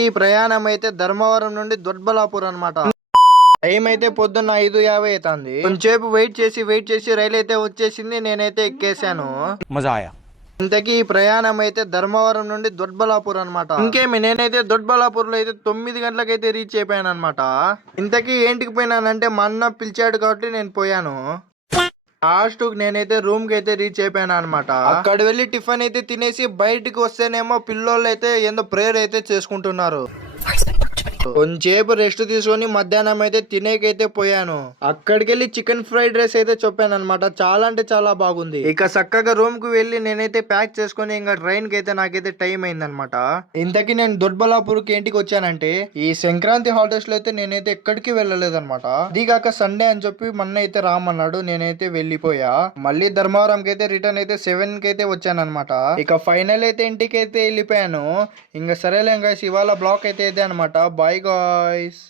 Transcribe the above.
ఈ ప్రయాణం అయితే ధర్మవరం నుండి దొడ్బలాపూర్ అన్నమాట. టైం అయితే పొద్దున్న 5:50 అవుతుంది. కొంచెంసేపు వెయిట్ చేసి రైలు అయితే వచ్చేసింది. నేనైతే ఎక్కేసాను. మజా ఆయా. ఇంతకీ ఈ ప్రయాణం అయితే ధర్మవరం నుండి దొడ్బలాపూర్ అనమాట. ఇంకేమి నేనైతే దొడ్బలాపూర్ లో అయితే 9 గంటలకైతే రీచ్ అయిపోయాను అనమాట. ఇంతకీ ఏంటికి పోయినానంటే మా అన్న పిలిచాడు కాబట్టి నేను పోయాను. లాస్ట్ నేనైతే రూమ్ కి అయితే రీచ్ అయిపోయాను అనమాట. అక్కడ వెళ్ళి టిఫిన్ అయితే తినేసి బయటికి వస్తేనేమో పిల్లోళ్ళు అయితే ఏందో ప్రేయర్ అయితే చేసుకుంటున్నారు. కొంచెంసేపు రెస్ట్ తీసుకొని మధ్యాహ్నం అయితే తినేకైతే పోయాను. అక్కడికి వెళ్ళి చికెన్ ఫ్రైడ్ రైస్ అయితే చెప్పాను అనమాట. చాలా అంటే చాలా బాగుంది. ఇక చక్కగా రూమ్ కు వెళ్ళి నేనైతే ప్యాక్ చేసుకుని ఇంకా ట్రైన్ కి అయితే నాకైతే టైం అయింది అనమాట. ఇంతకీ నేను దొడ్బలాపూర్ కి ఇంటికి వచ్చానంటే ఈ సంక్రాంతి హాలిడేస్ లో అయితే నేనైతే ఎక్కడికి వెళ్ళలేదు అనమాట. అదిగాక సండే అని చెప్పి మొన్న అయితే రామన్నాడు. నేనైతే వెళ్ళిపోయా. మళ్ళీ ధర్మవరం కి అయితే రిటర్న్ అయితే 7 కి అయితే వచ్చాను అనమాట. ఇక ఫైనల్ అయితే ఇంటికి అయితే వెళ్ళిపోయాను. ఇంకా సరేలే గైస్, ఇవాళ బ్లాక్ అయితే ఇదే అనమాట. Bye guys.